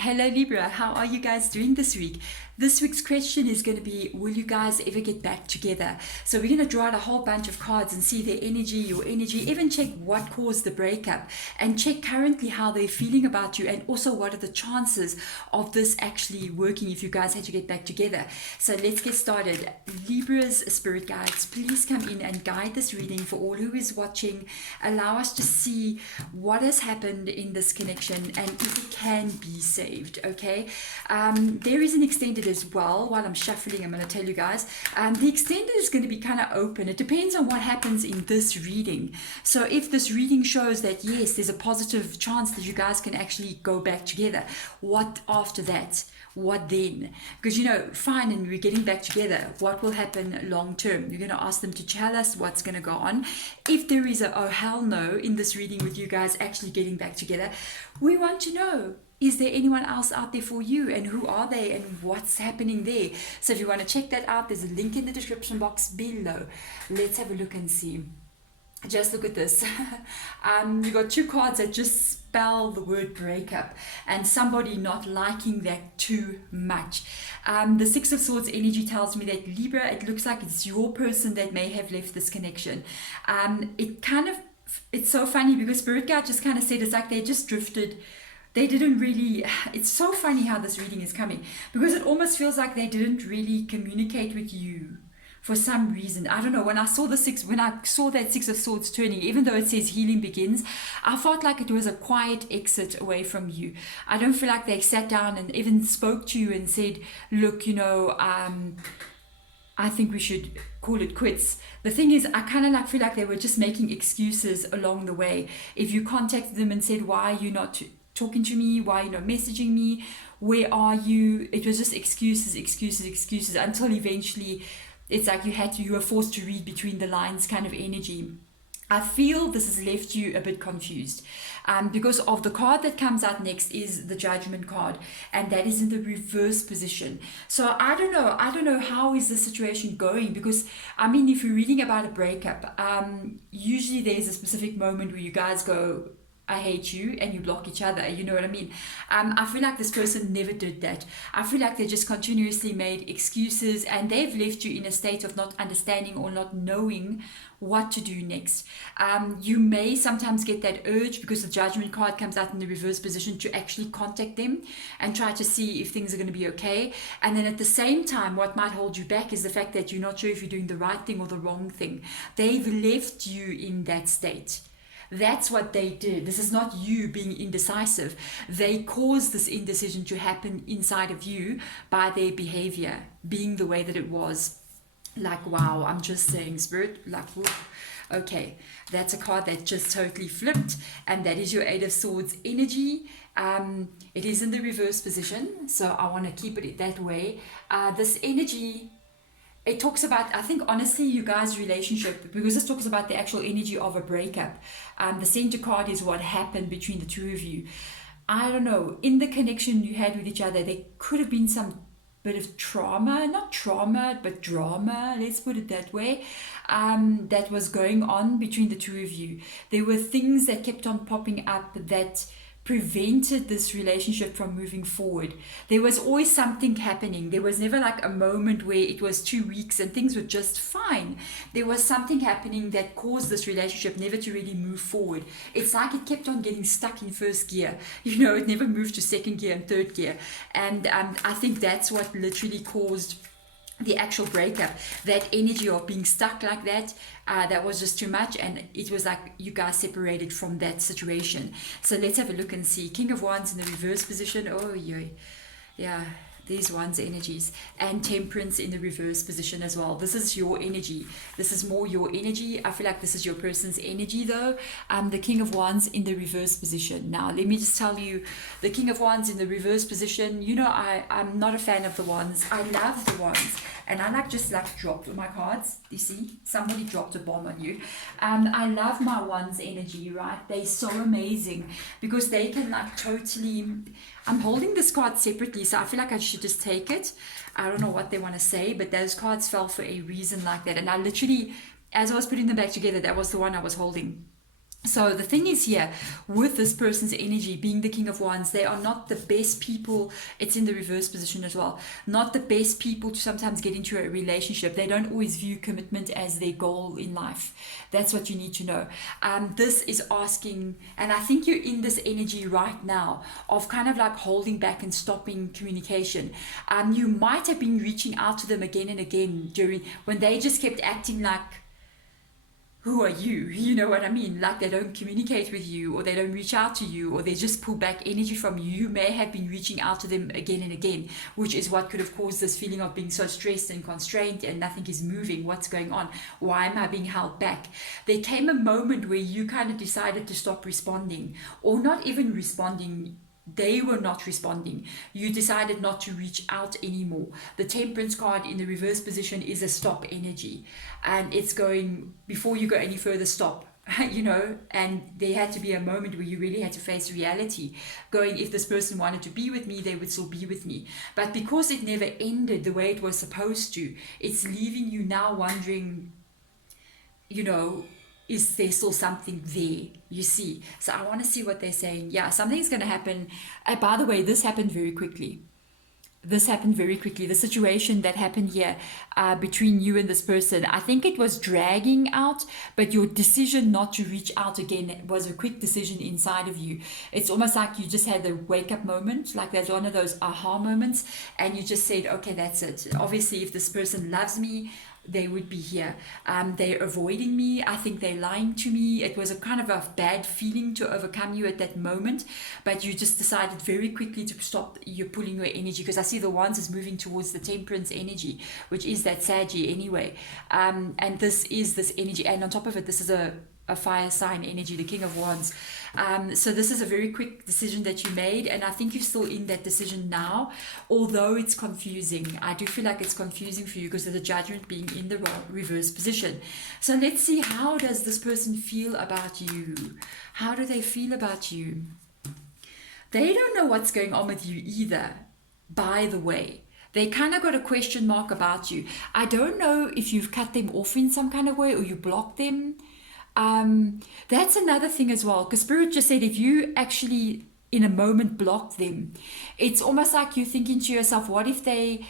Hello Libra, how are you guys doing this week? This week's question is going to be, will you guys ever get back together? So we're going to draw out a whole bunch of cards and see their energy, your energy, even check what caused the breakup and check currently how they're feeling about you and also what are the chances of this actually working if you guys had to get back together. So let's get started. Libra's spirit guides, please come in and guide this reading for all who is watching. Allow us to see what has happened in this connection and if it can be saved, okay? There is an extended as well. While I'm shuffling, I'm going to tell you guys. The extended is going to be kind of open. It depends on what happens in this reading. So if this reading shows that, yes, there's a positive chance that you guys can actually go back together, what after that? What then? Because, fine, and we're getting back together. What will happen long term? You're going to ask them to tell us what's going to go on. If there is a oh hell no in this reading with you guys actually getting back together, we want to know. Is there anyone else out there for you, and who are they, and what's happening there? So if you want to check that out, there's a link in the description box below. Let's have a look and see. Just look at this. You got two cards that just spell the word breakup and somebody not liking that too much. The Six of Swords energy tells me that Libra, it looks like it's your person that may have left this connection. It's so funny because Spirit Guide just kind of said it's like they just drifted. They didn't really, it's so funny how this reading is coming because it almost feels like they didn't really communicate with you for some reason. I don't know, when I saw that Six of Swords turning, even though it says healing begins, I felt like it was a quiet exit away from you. I don't feel like they sat down and even spoke to you and said, look, I think we should call it quits. The thing is, I kind of feel like they were just making excuses along the way. If you contacted them and said, why are you not talking to me, why are you not messaging me, where are you, it was just excuses until eventually it's like you were forced to read between the lines kind of energy. I feel this has left you a bit confused because of the card that comes out next is the Judgment card, and that is in the reverse position. So I don't know how is the situation going, because if you're reading about a breakup, usually there's a specific moment where you guys go, I hate you, and you block each other. You know what I mean? I feel like this person never did that. I feel like they just continuously made excuses and they've left you in a state of not understanding or not knowing what to do next. You may sometimes get that urge because the Judgment card comes out in the reverse position to actually contact them and try to see if things are going to be okay. And then at the same time, what might hold you back is the fact that you're not sure if you're doing the right thing or the wrong thing. They've left you in that state. That's what they did. This is not you being indecisive. They caused this indecision to happen inside of you by their behavior being the way that it was. Like, wow, I'm just saying, Spirit, like, whoa. Okay, that's a card that just totally flipped, and that is your Eight of Swords energy. It is in the reverse position, so I want to keep it that way. This energy, it talks about, I think, honestly, you guys' relationship, because this talks about the actual energy of a breakup. The center card is what happened between the two of you. I don't know, in the connection you had with each other, there could have been some bit of not trauma, but drama, let's put it that way, that was going on between the two of you. There were things that kept on popping up that prevented this relationship from moving forward. There was always something happening. There was never like a moment where it was 2 weeks and things were just fine. There was something happening that caused this relationship never to really move forward. It's like it kept on getting stuck in first gear. It never moved to second gear and third gear. And I think that's what literally caused the actual breakup, that energy of being stuck like that, that was just too much, and it was like you guys separated from that situation. So let's have a look and see. King of Wands in the reverse position. Oh yeah, these Wands energies, and Temperance in the reverse position as well. This is your energy. This is more your energy. I feel like this is your person's energy though. The King of Wands in the reverse position. Now let me just tell you, the King of Wands in the reverse position, I'm not a fan of the Wands. I love the Wands, and I just dropped my cards. You see, somebody dropped a bomb on you. I love my Wands energy, right? They're so amazing because they can totally. I'm holding this card separately, so I feel like I should just take it. I don't know what they want to say, but those cards fell for a reason like that. And I literally, as I was putting them back together, that was the one I was holding. So the thing is here, with this person's energy being the King of Wands, they are not the best people. It's in the reverse position as well. Not the best people to sometimes get into a relationship. They don't always view commitment as their goal in life. That's what you need to know. This is asking, and I think you're in this energy right now of kind of like holding back and stopping communication. You might have been reaching out to them again and again during when they just kept acting like, who are you? You know what I mean? Like they don't communicate with you, or they don't reach out to you, or they just pull back energy from you. You may have been reaching out to them again and again, which is what could have caused this feeling of being so stressed and constrained and nothing is moving. What's going on? Why am I being held back? There came a moment where you kind of decided to stop responding, or not even responding. They were not responding. You decided not to reach out anymore. The Temperance card in the reverse position is a stop energy, and it's going, before you go any further, stop. You know, and there had to be a moment where you really had to face reality, going, if this person wanted to be with me, they would still be with me. But because it never ended the way it was supposed to, it's leaving you now wondering, you know, is there still something there? You see. So I want to see what they're saying. Yeah, something's going to happen. By the way, this happened very quickly. This happened very quickly. The situation that happened here between you and this person, I think it was dragging out, but your decision not to reach out again was a quick decision inside of you. It's almost like you just had a wake up moment, like there's one of those aha moments, and you just said, okay, that's it. Obviously, if this person loves me, they would be here. They're avoiding me. I think they're lying to me. It was a kind of a bad feeling to overcome you at that moment, but you just decided very quickly to stop. You're pulling your energy, because I see the Wands is moving towards the Temperance energy, which is that Saggy anyway. And this is this energy, and on top of it, this is a fire sign energy, the King of Wands. So this is a very quick decision that you made, and I think you're still in that decision now, although it's confusing. I do feel like it's confusing for you because of the Judgment being in the reverse position. So let's see, how does this person feel about you? How do they feel about you? They don't know what's going on with you either, by the way. They kind of got a question mark about you. I don't know if you've cut them off in some kind of way or you blocked them. That's another thing as well, because Spirit just said if you actually in a moment block them, it's almost like you're thinking to yourself, what if they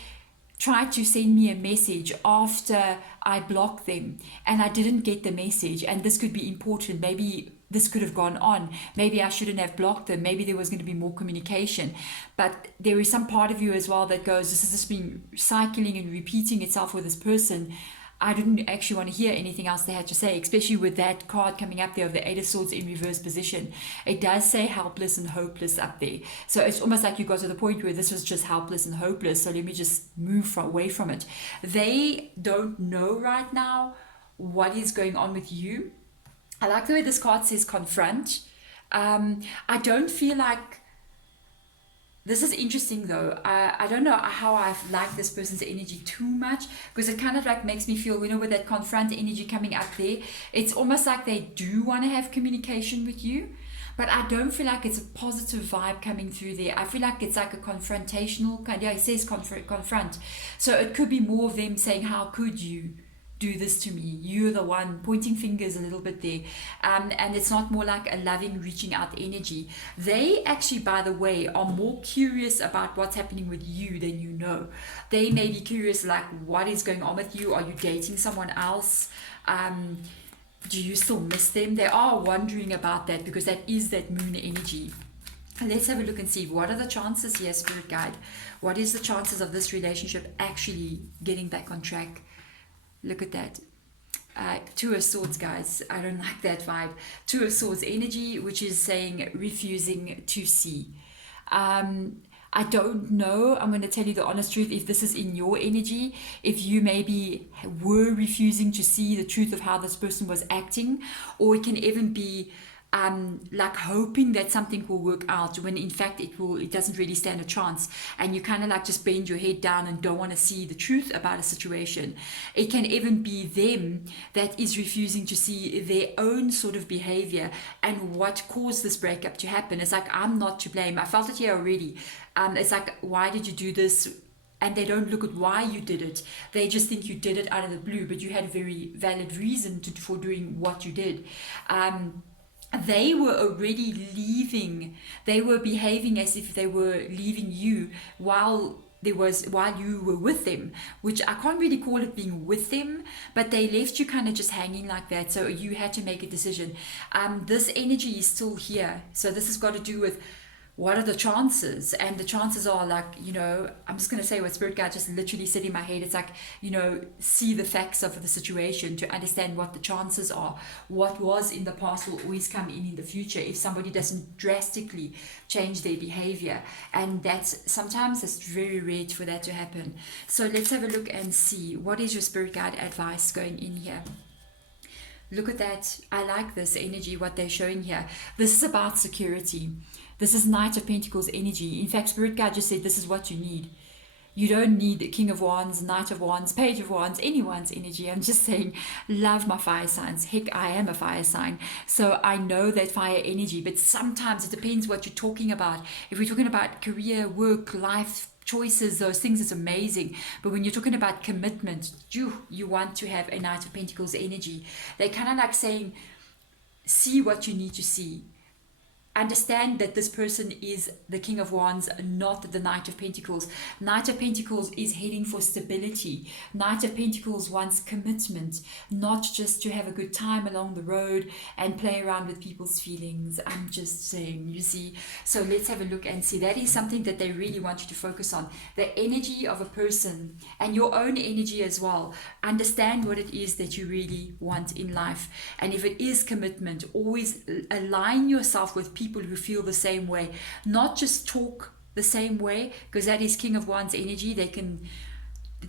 tried to send me a message after I blocked them and I didn't get the message, and this could be important, maybe this could have gone on, maybe I shouldn't have blocked them, maybe there was going to be more communication. But there is some part of you as well that goes, this has just been cycling and repeating itself with this person. I didn't actually want to hear anything else they had to say, especially with that card coming up there of the Eight of Swords in reverse position. It does say helpless and hopeless up there. So it's almost like you got to the point where this was just helpless and hopeless, so let me just move away from it. They don't know right now what is going on with you. I like the way this card says confront. I don't feel like... This is interesting though. I don't know how I've liked this person's energy too much, because it kind of like makes me feel, you know, with that confront energy coming up there, it's almost like they do want to have communication with you, but I don't feel like it's a positive vibe coming through there. I feel like it's like a confrontational kind. Yeah, it says confront. So it could be more of them saying, how could you do this to me? You're the one, pointing fingers a little bit there. And it's not more like a loving, reaching out energy. They actually, by the way, are more curious about what's happening with you than you know. They may be curious, like, what is going on with you? Are you dating someone else? Do you still miss them? They are wondering about that, because that is that moon energy. Let's have a look and see, what are the chances here, Spirit Guide? What is the chances of this relationship actually getting back on track? Look at that. Two of Swords, guys. I don't like that vibe. Two of Swords energy, which is saying refusing to see. I don't know. I'm going to tell you the honest truth. If this is in your energy, if you maybe were refusing to see the truth of how this person was acting, or it can even be like hoping that something will work out when in fact it doesn't really stand a chance, and you kind of like just bend your head down and don't want to see the truth about a situation. It can even be them that is refusing to see their own sort of behavior and what caused this breakup to happen. It's like, I'm not to blame. I felt it here already. It's like, why did you do this? And they don't look at why you did it. They just think you did it out of the blue, but you had a very valid reason for doing what you did. they were already leaving. They were behaving as if they were leaving you while you were with them, which I can't really call it being with them, but they left you kind of just hanging like that. So you had to make a decision. This energy is still here. So this has got to do with what are the chances? And the chances are like, I'm just going to say what Spirit Guide just literally said in my head. It's like, see the facts of the situation to understand what the chances are. What was in the past will always come in the future if somebody doesn't drastically change their behavior. And sometimes it's very rare for that to happen. So let's have a look and see, what is your Spirit Guide advice going in here? Look at that. I like this energy, what they're showing here. This is about security. This is Knight of Pentacles energy. In fact, Spirit Guide just said this is what you need. You don't need the King of Wands, Knight of Wands, Page of Wands, anyone's energy. I'm just saying, love my fire signs. Heck, I am a fire sign. So I know that fire energy, but sometimes it depends what you're talking about. If we're talking about career, work, life, choices, those things, is amazing. But when you're talking about commitment, you want to have a Knight of Pentacles energy. They're kind of like saying, see what you need to see. Understand that this person is the King of Wands, not the Knight of Pentacles. Knight of Pentacles is heading for stability. Knight of Pentacles wants commitment, not just to have a good time along the road and play around with people's feelings. I'm just saying, you see. So let's have a look and see. That is something that they really want you to focus on. The energy of a person and your own energy as well. Understand what it is that you really want in life. And if it is commitment, always align yourself with people who feel the same way, not just talk the same way, because that is King of Wands energy.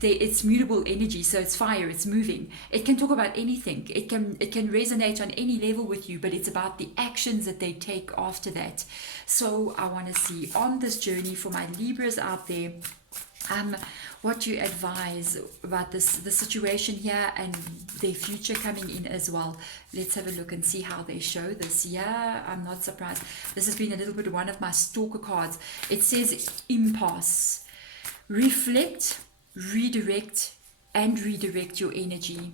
It's mutable energy, so it's fire, it's moving. It can talk about anything. It can resonate on any level with you, but it's about the actions that they take after that. So I want to see on this journey for my Libras out there, what you advise about the situation here and their future coming in as well. Let's have a look and see how they show this. Yeah, I'm not surprised. This has been a little bit one of my stalker cards. It says impasse. Reflect, redirect, and redirect your energy.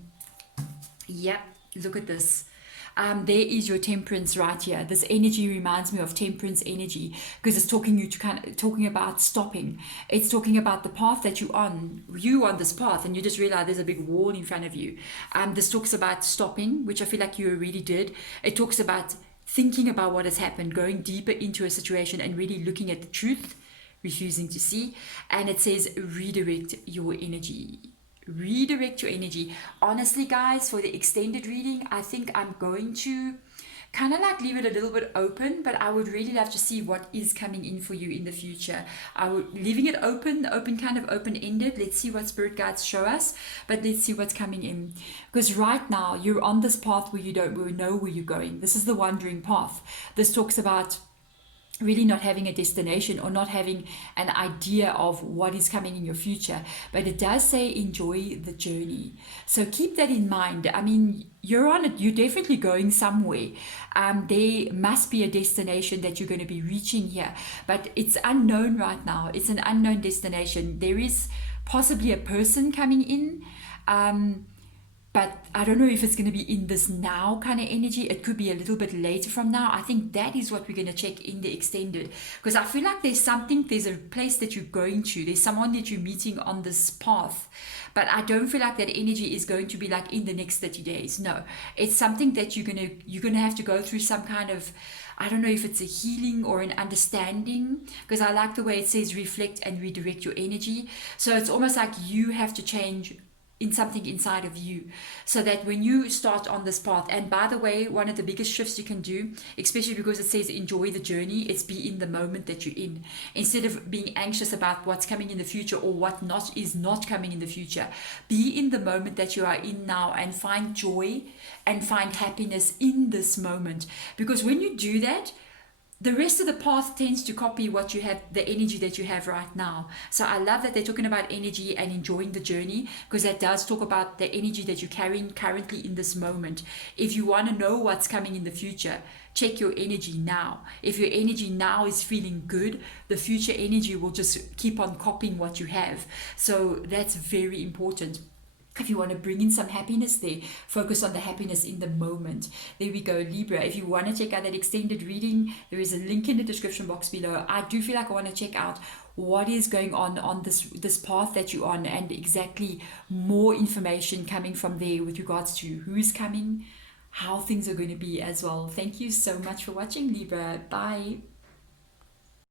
Yeah, look at this. There is your Temperance right here. This energy reminds me of Temperance energy because it's talking about stopping. It's talking about the path that you're on this path, and you just realize there's a big wall in front of you. This talks about stopping, which I feel like you already did. It talks about thinking about what has happened, going deeper into a situation and really looking at the truth, refusing to see. And it says redirect your energy. Redirect your energy. Honestly, guys, for the extended reading, I think I'm going to kind of like leave it a little bit open, but I would really love to see what is coming in for you in the future. Leaving it open, kind of open-ended. Let's see what Spirit Guides show us, but let's see what's coming in. Because right now, you're on this path where you don't really know where you're going. This is the wandering path. This talks about really not having a destination or not having an idea of what is coming in your future, but it does say enjoy the journey. So keep that in mind. I mean, you're on it, you're definitely going somewhere. There must be a destination that you're going to be reaching here, but it's unknown right now. It's an unknown destination. There is possibly a person coming in, but I don't know if it's going to be in this now kind of energy. It could be a little bit later from now. I think that is what we're going to check in the extended. Because I feel like there's a place that you're going to. There's someone that you're meeting on this path. But I don't feel like that energy is going to be like in the next 30 days. No. It's something that you're gonna have to go through some kind of, I don't know if it's a healing or an understanding, because I like the way it says reflect and redirect your energy. So it's almost like you have to change in something inside of you, so that when you start on this path, and by the way, one of the biggest shifts you can do, especially because it says enjoy the journey, it's be in the moment that you're in, instead of being anxious about what's coming in the future or what is not coming in the future. Be in the moment that you are in now and find joy and find happiness in this moment, because when you do that, the rest of the path tends to copy what you have, the energy that you have right now. So I love that they're talking about energy and enjoying the journey, because that does talk about the energy that you're carrying currently in this moment. If you want to know what's coming in the future, check your energy now. If your energy now is feeling good, the future energy will just keep on copying what you have. So that's very important. If you want to bring in some happiness there, focus on the happiness in the moment. There we go, Libra. If you want to check out that extended reading, there is a link in the description box below. I do feel like I want to check out what is going on this path that you're on, and exactly more information coming from there with regards to who's coming, how things are going to be as well. Thank you so much for watching, Libra. Bye.